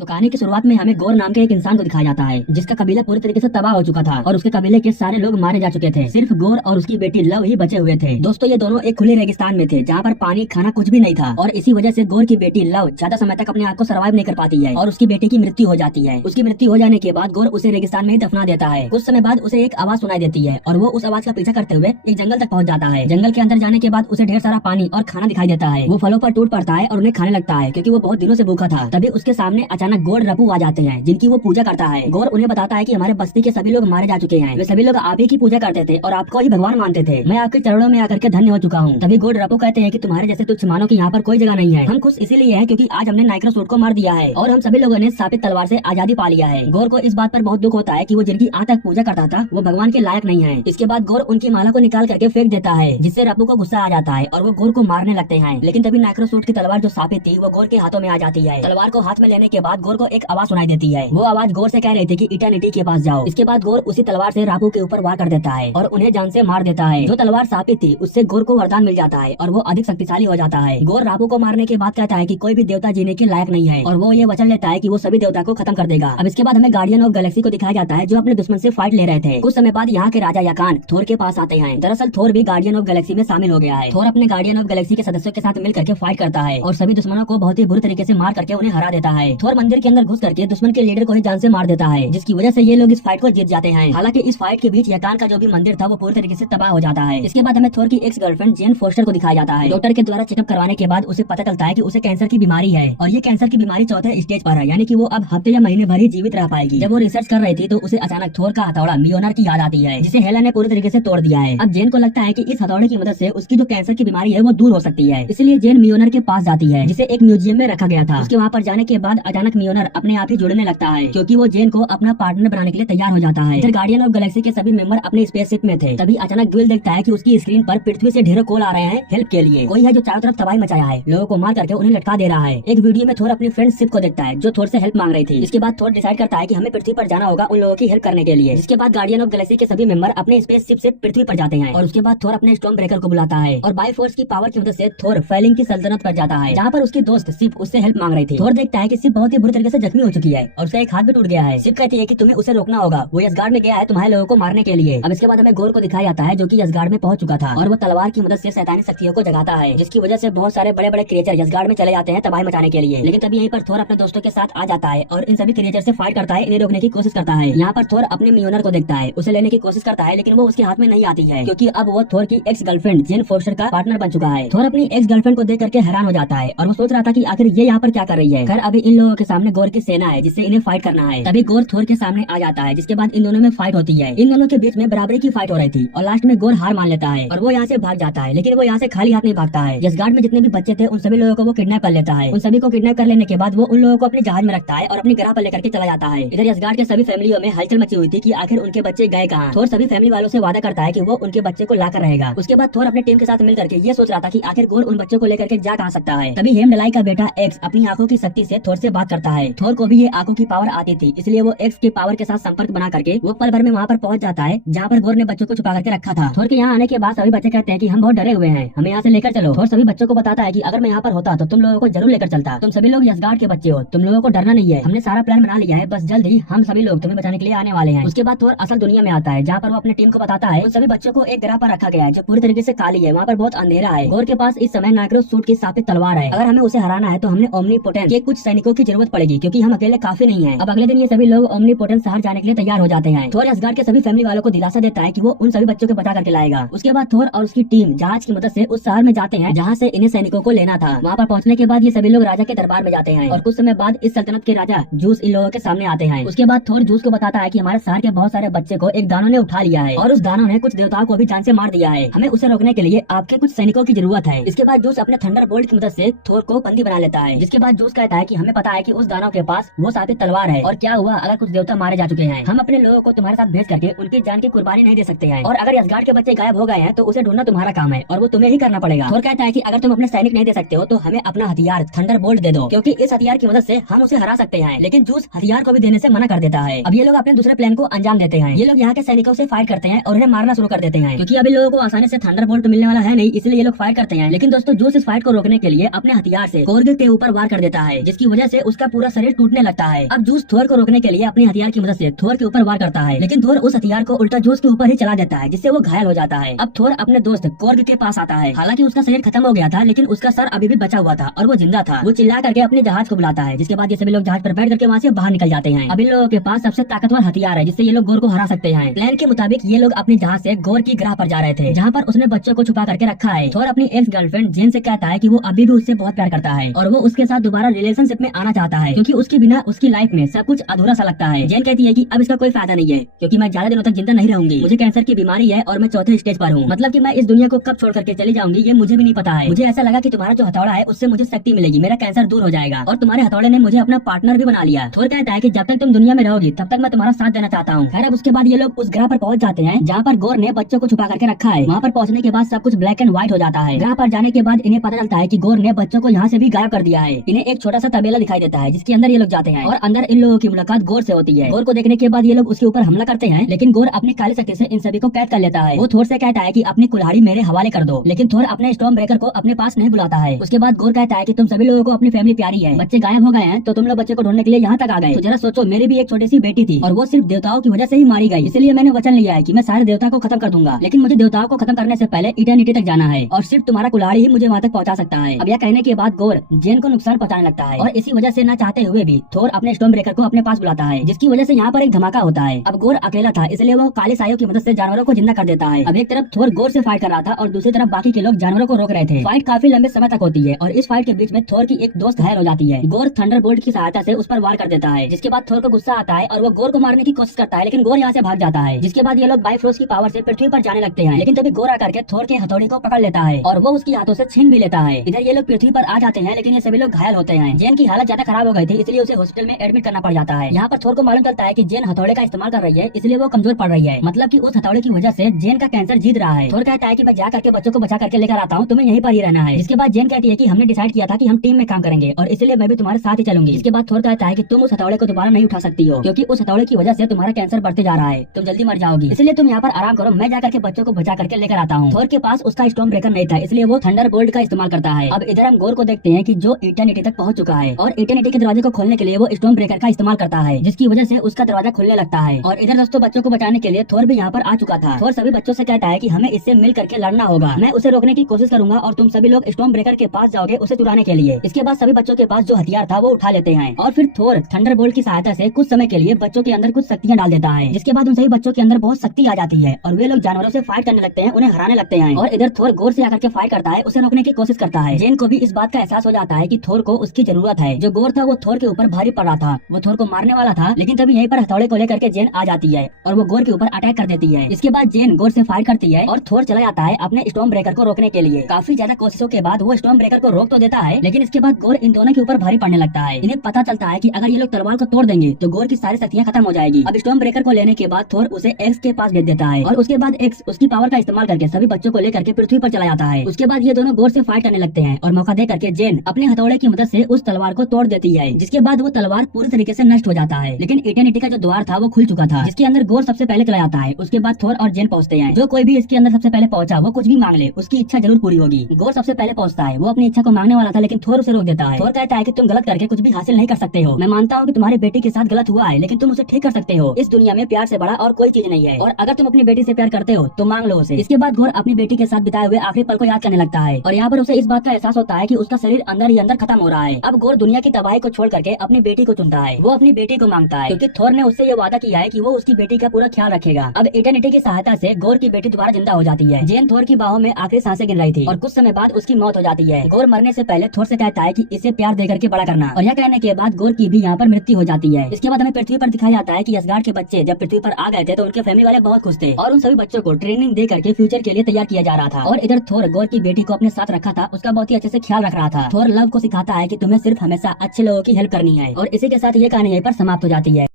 तो कहानी की शुरुआत में हमें गौर नाम के एक इंसान को दिखाया जाता है जिसका कबीला पूरी तरीके से तबाह हो चुका था और उसके कबीले के सारे लोग मारे जा चुके थे। सिर्फ गौर और उसकी बेटी लव ही बचे हुए थे। दोस्तों, ये दोनों एक खुले रेगिस्तान में थे जहाँ पर पानी खाना कुछ भी नहीं था और इसी वजह से गौर की बेटी लव ज्यादा समय तक अपने आप को सर्वाइव नहीं कर पाती है और उसकी बेटी की मृत्यु हो जाती है। उसकी मृत्यु हो जाने के बाद गौर उसे रेगिस्तान में ही दफना देता है। कुछ समय बाद उसे एक आवाज सुनाई देती है और वो उस आवाज का पीछा करते हुए एक जंगल तक पहुँच जाता है। जंगल के अंदर जाने के बाद उसे ढेर सारा पानी और खाना दिखाई देता है। वो फलों पर टूट पड़ता है और उन्हें खाने लगता है क्योंकि वो बहुत दिनों से भूखा था। तभी उसके सामने अचानक गौर रपू आ जाते हैं जिनकी वो पूजा करता है। गौर उन्हें बताता है कि हमारे बस्ती के सभी लोग मारे जा चुके हैं, वे सभी लोग आप ही की पूजा करते थे और आपको ही भगवान मानते थे। मैं आपके चरणों में आकर के धन्य हो चुका हूँ। तभी गौर रपू कहते हैं कि तुम्हारे जैसे तुच्छ मानव की यहाँ पर कोई जगह नहीं है। हम खुश इसीलिए हैं क्योंकि आज हमने नाइक्रोसूट को मार दिया है और हम सभी लोगों ने साबित तलवार से आजादी पा लिया है। गौर को इस बात पर बहुत दुख होता है कि वो जिनकी आज तक पूजा करता था वो भगवान के लायक नहीं है। इसके बाद गौर उनकी माला को निकाल करके फेंक देता है जिससे रपू को गुस्सा आ जाता है और वो गौर को मारने लगते हैं। लेकिन तभी नाइक्रोसूट की तलवार जो साबित थी वो गौर के हाथों में आ जाती है। तलवार को हाथ में लेने के बाद गौर को एक आवाज सुनाई देती है। वो आवाज गौर से कह रही थी कि इटर्निटी के पास जाओ। इसके बाद गौर उसी तलवार से रापू के ऊपर वार कर देता है और उन्हें जान से मार देता है। जो तलवार साबित थी उससे गौर को वरदान मिल जाता है और वो अधिक शक्तिशाली हो जाता है। गौर रापू को मारने के बाद कहता है कि कोई भी देवता जीने के लायक नहीं है और वो ये वचन लेता है कि वो सभी देवता को खत्म कर देगा। अब इसके बाद हमें गार्डियन ऑफ गैलेक्सी को दिखाया जाता है जो अपने दुश्मन से फाइट ले रहे थे। कुछ समय बाद यहाँ के राजा याकान थोर के पास आते हैं। दरअसल थोर भी गार्डियन ऑफ गैलेक्सी में शामिल हो गया है। थोर अपने गार्डियन ऑफ गैलेक्सी के सदस्यों के साथ मिलकर के फाइट करता है और सभी दुश्मनों को बहुत ही बुरी तरीके से मार करके उन्हें हरा देता है। थोर मंदिर के अंदर घुस करके दुश्मन के लीडर को ही जान से मार देता है जिसकी वजह से ये लोग इस फाइट को जीत जाते हैं। हालांकि इस फाइट के बीच याकान का जो भी मंदिर था वो पूरी तरीके से तबाह हो जाता है। इसके बाद हमें थोर की एक्स गर्लफ्रेंड जेन फोस्टर को दिखाया जाता है। डॉक्टर के द्वारा चेकअप करवाने के बाद उसे पता चलता है कि उसे कैंसर की बीमारी है और ये कैंसर की बीमारी चौथे स्टेज पर है, यानी कि वो अब हफ्ते या महीने भर ही जीवित रह पाएगी। जब वो रिसर्च कर रही थी तो उसे अचानक थोर का हथौड़ा मियोनार की याद आती है जिसे हेला ने पूरी तरीके से तोड़ दिया है। अब जेन को लगता है कि इस हथौड़े की मदद से उसकी जो कैंसर की बीमारी है वो दूर हो सकती है, इसलिए जेन मियोनार के पास जाती है जिसे एक म्यूजियम में रखा गया था। उसके वहाँ पर जाने के बाद अचानक मियोनार अपने आप ही जुड़ने लगता है क्योंकि वो जेन को अपना पार्टनर बनाने के लिए तैयार हो जाता है। गार्डियन ऑफ गैलेक्सी के सभी मेंबर अपने स्पेसशिप में थे। तभी अचानक ड्यूल देखता है कि उसकी स्क्रीन पर पृथ्वी से ढेरों कॉल आ रहे हैं हेल्प के लिए। कोई है जो चारों तरफ तबाही मचाया है, लोगों को मार करके उन्हें लटका दे रहा है। एक वीडियो में थोर अपनी फ्रेंड शिप को देखता है जो थोर से हेल्प मांग रही थी। इसके बाद थोर डिसाइड करता है कि हमें पृथ्वी पर जाना होगा उन लोगों की हेल्प करने के लिए। जिसके बाद गार्डियन ऑफ गैलेक्सी के सभी मेंबर अपने स्पेसशिप से पृथ्वी पर जाते हैं और उसके बाद थोर अपने स्टॉर्म ब्रेकर को बुलाता है और बाय फोर्स की पावर की मदद से थोर फेलिंग की सल्तनत पर जाता है जहाँ पर उसकी दोस्त शिप उससे हेल्प मांग रही थी। थोर देखता है कि शिप बहुत ही बुरी तरीके से जख्मी हो चुकी है और उसका एक हाथ भी टूट गया है। शिप कहती है कि तुम्हें उसे रोकना होगा, वो असगार्ड में गया है तुम्हारे लोगों को मारने के लिए। अब इसके बाद हमें गौर को दिखाया जाता है जो कि असगार्ड में पहुंच चुका था और वो तलवार की मदद से शैतानी शक्तियों को जगाता है जिसकी वजह से बहुत सारे बड़े बड़े क्रिएचर असगार्ड में चले जाते हैं तबाही मचाने के लिए। लेकिन तभी यहीं पर थोर अपने दोस्तों के साथ आ जाता है और इन सभी क्रिएचर से फाइट करता है, इन्हें रोकने की कोशिश करता है। यहाँ पर थोर अपने मियोनर को देखता है, उसे लेने की कोशिश करता है लेकिन वो उसके हाथ में नहीं आती है क्योंकि अब वो थोर की एक्स गर्लफ्रेंड जेन फोस्टर का पार्टनर बन चुका है। थोर अपनी एक्स गर्लफ्रेंड को देख करके हैरान हो जाता है और वो सोच रहा था कि आखिर ये यहाँ पर क्या कर रही है। खैर अभी इन लोगों के सामने गौर की सेना है जिससे इन्हें फाइट करना है। तभी गौर थोर के सामने आ जाता है जिसके बाद इन दोनों में फाइट होती है। इन दोनों के बीच में बराबरी की फाइट हो रही थी और लास्ट में गौर हार मान लेता है और वो यहाँ से भाग जाता है। लेकिन वो यहाँ से खाली हाथ नहीं भागता है। यसगार्ड में जितने भी बच्चे थे उन सभी लोगों को वो किडनैप कर लेता है। उन सभी को किडनैप कर लेने के बाद वो उन लोगों को अपने जहाज में रखता है और अपनी ग्रह पर लेकर के चला जाता है। इधर यसगार्ड के सभी फैमिलियों में हलचल मची हुई थी कि आखिर उनके बच्चे गए कहाँ। थोर सभी फैमिली वालों से वादा करता है कि वो उनके बच्चे को लाकर रहेगा। उसके बाद थोर अपने टीम के साथ मिलकर के ये सोच रहा था कि आखिर गौर उन बच्चों को लेकर के जा कहाँ सकता है। तभी हेमडलाई का बेटा एक्स अपनी आंखों की शक्ति से थोर से बात करता है। थोर को भी ये आंखों की पावर आती थी इसलिए वो एक्स की पावर के साथ संपर्क बना करके वो पल भर में वहाँ पर पहुंच जाता है जहाँ पर गौर ने बच्चों को छुपा करके रखा था। थोर के यहाँ आने के बाद सभी बच्चे कहते हैं कि हम बहुत डरे हुए हैं, हमें यहाँ से लेकर चलो। थोर सभी बच्चों को बताता है कि अगर मैं यहाँ पर होता तो तुम लोगों को जरूर लेकर चलता। तुम सभी लोग यसगार्ड के बच्चे हो, तुम लोगों को डरना नहीं है, हमने सारा प्लान बना लिया है, बस जल्द ही हम सभी लोग तुम्हें बचाने के लिए आने वाले हैं। उसके बाद थोर असल दुनिया में आता है जहाँ पर वो अपनी टीम को बताता है उन सभी बच्चों को एक ग्रह पर रखा गया है जो पूरी तरीके से काली है, वहाँ पर बहुत अंधेरा है। गौर के पास इस समय नाइक्रोसूट की स्थापित तलवार है। अगर हमें उसे हराना है तो हमने ओमनीपोटेंस के कुछ सैनिकों की जरूरत पड़ेगी क्योंकि हम अकेले काफी नहीं है। अब अगले दिन ये सभी लोग ओमनीपोटेंस शहर जाने के लिए तैयार हो जाते हैं। थोर असगार्ड के सभी फैमिली वालों को दिलासा देता है कि वो उन सभी बच्चों को बचा करके लाएगा। उसके बाद थोर और उसकी टीम जहाज की मदद से उस शहर में जाते हैं जहाँ से इन्हें सैनिकों को लेना था। वहाँ पर पहुँचने के बाद ये सभी लोग राजा के दरबार में जाते हैं और कुछ समय बाद इस सल्तनत के राजा जूस इन लोगों के सामने आते हैं। उसके बाद थोर जूस को बताता है कि हमारे शहर के बहुत सारे बच्चे को एक दानों ने उठा लिया है और उस दानों ने कुछ देवताओं को भी जान से मार दिया है, हमें उसे रोकने के लिए आपके कुछ सैनिकों की जरूरत है। इसके बाद जूस अपने थंडर बोल्ट की मदद से थोर को बंदी बना लेता है। जिसके बाद जूस कहता है कि हमें पता है कि उस दानव के पास वो साबित तलवार है और क्या हुआ अगर कुछ देवता मारे जा चुके हैं, हम अपने लोगों को तुम्हारे साथ भेज करके उनकी जान की कुर्बानी नहीं दे सकते हैं और अगर यसगार्ड के बच्चे गायब हो गए हैं तो उसे ढूंढना तुम्हारा काम है और वो तुम्हें ही करना पड़ेगा। थोर कहता है कि अगर तुम अपने सैनिक नहीं दे सकते हो तो हमें अपना हथियार थंडर बोल्ट दे दो क्योंकि इस हथियार की मदद से हम उसे हरा सकते हैं। लेकिन जूस हथियार को भी देने से मना कर देता है। अब ये लोग अपने दूसरे प्लान को अंजाम देते हैं। ये लोग यहाँ के सैनिकों से फाइट करते हैं और उन्हें मारना शुरू कर देते हैं क्योंकि अभी लोगों को आसानी से थंडर बोल्ट मिलने वाला है नहीं, इसलिए ये लोग फाइट करते हैं। लेकिन दोस्तों जूस इस फाइट को रोकने के लिए अपने हथियार से कोर्ग के ऊपर वार कर देता है जिसकी वजह से उसका उसका पूरा शरीर टूटने लगता है। अब जूस थोर को रोकने के लिए अपने हथियार की मदद से थोर के ऊपर वार करता है, लेकिन थोर उस हथियार को उल्टा जूस के ऊपर ही चला देता है, जिससे वो घायल हो जाता है। अब थोर अपने दोस्त कोर्ग के पास आता है। हालांकि उसका शरीर खत्म हो गया था, लेकिन उसका सर अभी भी बचा हुआ था और वो जिंदा था। वो चिल्ला करके अपने जहाज को बुलाता है, जिसके बाद ये सभी लोग जहाज पर बैठ करके वहाँ से बाहर निकल जाते हैं। अब इन लोगों के पास सबसे ताकतवर हथियार है, जिससे ये लोग गोर को हरा सकते हैं। प्लान के मुताबिक ये लोग अपने जहाज से गोर की ग्रह पर जा रहे थे, जहाँ पर उसने बच्चों को छुपा करके रखा है। थोर अपनी एक्स गर्लफ्रेंड जेन से कहता है कि वो अभी भी उससे बहुत प्यार करता है और वो उसके साथ दोबारा रिलेशनशिप में आना चाहता है, क्योंकि उसके बिना उसकी लाइफ में सब कुछ अधूरा सा लगता है। जेन कहती है कि अब इसका कोई फायदा नहीं है, क्योंकि मैं ज्यादा दिनों तक जिंदा नहीं रहूंगी। मुझे कैंसर की बीमारी है और मैं चौथे स्टेज पर हूँ। मतलब कि मैं इस दुनिया को कब छोड़ करके चली जाऊंगी ये मुझे भी नहीं पता है। मुझे ऐसा लगा कि तुम्हारा जो हथौड़ा है उससे मुझे शक्ति मिलेगी, मेरा कैंसर दूर हो जाएगा और तुम्हारे हथौड़े ने मुझे अपना पार्टनर भी बना लिया। थोर कहता है कि जब तक तुम दुनिया में रहोगी तब तक मैं तुम्हारा साथ देना चाहता हूँ। खैर अब उसके बाद ये लोग उस ग्रह पर पहुंच जाते हैं, जहाँ पर गोर ने बच्चों को छुपा करके रखा है। वहाँ पर पहुंचने के बाद सब कुछ ब्लैक एंड व्हाइट हो जाता है। ग्रह पर जाने के बाद इन्हें पता चलता है कि गोर ने बच्चों को यहाँ से भी गायब कर दिया है। इन्हें एक छोटा सा तबेला दिखाई देता है, जिसके अंदर ये लोग जाते हैं और अंदर इन लोगों की मुलाकात गोर से होती है। गोर को देखने के बाद ये लोग उसके ऊपर हमला करते हैं, लेकिन गोर अपनी काली शक्ति से इन सभी को कैद कर लेता है। वो थोर से कहता है कि अपनी कुल्हाड़ी मेरे हवाले कर दो, लेकिन थोर अपने स्टॉर्म ब्रेकर को अपने पास नहीं बुलाता है। उसके बाद गोर कहता है कि तुम सभी लोगों को अपनी फैमिली प्यारी है, बच्चे गायब हो गए हैं तो तुम लोग बच्चे को ढूंढने के लिए यहाँ तक आ गए। तो जरा सोचो, मेरी भी एक छोटी सी बेटी थी और वो सिर्फ देवताओं की वजह से ही मारी गई। इसलिए मैंने वचन लिया है कि मैं सारे देवता को खत्म कर दूंगा, लेकिन मुझे देवताओं को खत्म करने से पहले इटर्निटी तक जाना है और सिर्फ तुम्हारा कुल्हाड़ी ही मुझे वहाँ तक पहुँचा सकता है। अब यह कहने के बाद गोर जेन को नुकसान पहुँचाने लगता है और इसी वजह से न चाहते हुए भी थोर अपने स्टॉर्म ब्रेकर को अपने पास बुलाता है, जिसकी वजह से यहाँ पर एक धमाका होता है। अब गोर अकेला था, इसलिए वो काले सायों की मदद से जानवरों को जिंदा कर देता है। अब एक तरफ थोर गोर से फाइट कर रहा था और दूसरी तरफ बाकी के लोग जानवरों को रोक रहे थे। फाइट काफी लंबे समय तक होती है और इस फाइट के बीच में थोर की एक दोस्त घायल हो जाती है। गोर थंडरबोल्ट की सहायता से उस पर वार कर देता है, जिसके बाद थोर को गुस्सा आता है और वो गोर को मारने की कोशिश करता है, लेकिन गोर यहाँ से भाग जाता है। जिसके बाद ये लोग बाइफ्रोस्ट की पावर से पृथ्वी पर जाने लगते हैं, लेकिन तभी गोर आकर के थोर के हथौड़े को पकड़ लेता है और वो उसकी हाथों से छीन भी लेता है। इधर ये लोग पृथ्वी पर आ जाते हैं, लेकिन ये सभी लोग घायल होते हैं। जेन की हालत ज्यादा खराब हो गई थी, इसलिए उसे हॉस्पिटल में एडमिट करना पड़ जाता है। यहाँ पर थोर को मालूम चलता है कि जेन हथौड़े का इस्तेमाल कर रही है, इसलिए वो कमजोर पड़ रही है। मतलब कि उस हथौड़े की वजह से जेन का कैंसर जीत रहा है। थोर कहता है कि मैं जा करके बच्चों को बचा करके लेकर आता हूँ, तुम्हें यहीं पर ही रहना है। जिसके बाद जेन कहती है कि हमने डिसाइड किया था कि हम टीम में काम करेंगे और इसलिए मैं भी तुम्हारे साथ ही चलूंगी। इसके बाद थोर कहता है कि तुम उस हथौड़े को दोबारा नहीं उठा सकती हो, क्योंकि उस हथौड़े की वजह से तुम्हारा कैंसर बढ़ते जा रहा है, तुम जल्दी मर जाओगी। इसलिए तुम यहाँ पर आराम करो, मैं जाकर के बच्चों को बचा करके लेकर आता हूँ। थोर के पास उसका स्टॉर्म ब्रेकर नहीं था, इसलिए वो थंडरबोल्ट का इस्तेमाल करता है। अब इधर हम गोर को देखते हैं कि जो इटर्निटी तक पहुंच चुका है और इटर्निटी के दरवाजे को खोलने के लिए वो स्टॉर्म ब्रेकर का इस्तेमाल करता है, जिसकी वजह से उसका दरवाजा खुलने लगता है। और इधर दोस्तों बच्चों को बचाने के लिए थोर भी यहाँ पर आ चुका था। थोर सभी बच्चों से कहता है कि हमें इससे मिल करके लड़ना होगा, मैं उसे रोकने की कोशिश करूंगा और तुम सभी लोग स्टॉर्म ब्रेकर के पास जाओगे उसे चुराने के लिए। इसके बाद सभी बच्चों के पास जो हथियार था वो उठा लेते हैं और फिर थोर थंडरबोल्ट की सहायता से कुछ समय के लिए बच्चों के अंदर कुछ शक्तियां डाल देता है, जिसके बाद उन सभी बच्चों के अंदर बहुत शक्ति आ जाती है और वे लोग जानवरों से फाइट करने लगते हैं, उन्हें हराने लगते हैं। और इधर थोर गोर से आकर के फाइट करता है, उसे रोकने की कोशिश करता है। जेन को भी इस बात का एहसास हो जाता है कि थोर को उसकी जरूरत है। जो गोर था वो थोर के ऊपर भारी पड़ रहा था, वो थोर को मारने वाला था, लेकिन तभी यहीं पर हथौड़े को लेकर के जेन आ जाती है और वो गोर के ऊपर अटैक कर देती है। इसके बाद जेन गोर से फाइट करती है और थोर चला जाता है अपने स्टॉर्म ब्रेकर को रोकने के लिए। काफी ज्यादा कोशिशों के बाद वो स्टॉर्म ब्रेकर को रोक तो देता है, लेकिन इसके बाद गोर इन दोनों के ऊपर भारी पड़ने लगता है। इन्हें पता चलता है कि अगर ये लोग तलवार को तोड़ देंगे तो गोर की सारी शक्तियां खत्म हो जाएगी। अब स्टॉर्म ब्रेकर को लेने के बाद थोर उसे एक्स के पास भेज देता है और उसके बाद एक्स उसकी पावर का इस्तेमाल करके सभी बच्चों को लेकर के पृथ्वी पर चला जाता है। उसके बाद ये दोनों गोर से फाइट करने लगते हैं और मौका दे करके जेन अपने हथौड़े की मदद से उस तलवार को तोड़ देती है, जिसके बाद वो तलवार पूरी तरीके से नष्ट हो जाता है। लेकिन इटर्निटी का जो द्वार था वो खुल चुका था, जिसके अंदर गोर सबसे पहले चला जाता है। उसके बाद थोर और जेन पहुंचते हैं। जो कोई भी इसके अंदर सबसे पहले पहुंचा वो कुछ भी मांग ले, उसकी इच्छा जरूर पूरी होगी। गोर सबसे पहले पहुंचता है, वो अपनी इच्छा को मांगने वाला था, लेकिन थोर उसे रोक देता है। थोर कहता है कि तुम गलत करके कुछ भी हासिल नहीं कर सकते हो। मैं मानता हूँ कि तुम्हारी बेटी के साथ गलत हुआ है, लेकिन तुम उसे ठीक कर सकते हो। इस दुनिया में प्यार से बड़ा और कोई चीज नहीं है, और अगर तुम अपनी बेटी से प्यार करते हो तो मांग लो उसे। इसके बाद गोर अपनी बेटी के साथ बिताए हुए आखिरी पल को याद करने लगता है और यहाँ पर उसे इस बात का एहसास होता है कि उसका शरीर अंदर ही अंदर खत्म हो रहा है। अब गोर दुनिया की तबाही को छोड़ करके अपनी बेटी को चुनता है। वो अपनी बेटी को मांगता है, क्योंकि थोर ने उससे ये वादा किया है कि वो उसकी बेटी का पूरा ख्याल रखेगा। अब इटर्निटी की सहायता से गोर की बेटी दोबारा जिंदा हो जाती है। जेन थोर की बाहों में आखिरी सांसें गिन रही थी और कुछ समय बाद उसकी मौत हो जाती है। गोर मरने से पहले थोर से कहता है कि इसे प्यार देकर के बड़ा करना, और यह कहने के बाद गोर की भी यहाँ पर मृत्यु हो जाती है। इसके बाद हमें पृथ्वी पर दिखाया जाता है कि असगार्ड के बच्चे जब पृथ्वी पर आ गए थे तो उनके फैमिली वाले बहुत खुश थे और उन सभी बच्चों को ट्रेनिंग दे करके फ्यूचर के लिए तैयार किया जा रहा था। और इधर थोर गोर की बेटी को अपने साथ रखा था, उसका बहुत ही अच्छे से ख्याल रख रहा था। थोर लव को सिखाता है कि तुम्हें सिर्फ हमेशा अच्छे लोगों की हेल्प करनी है। और इसी के साथ ये कहानी यहीं पर समाप्त हो जाती है।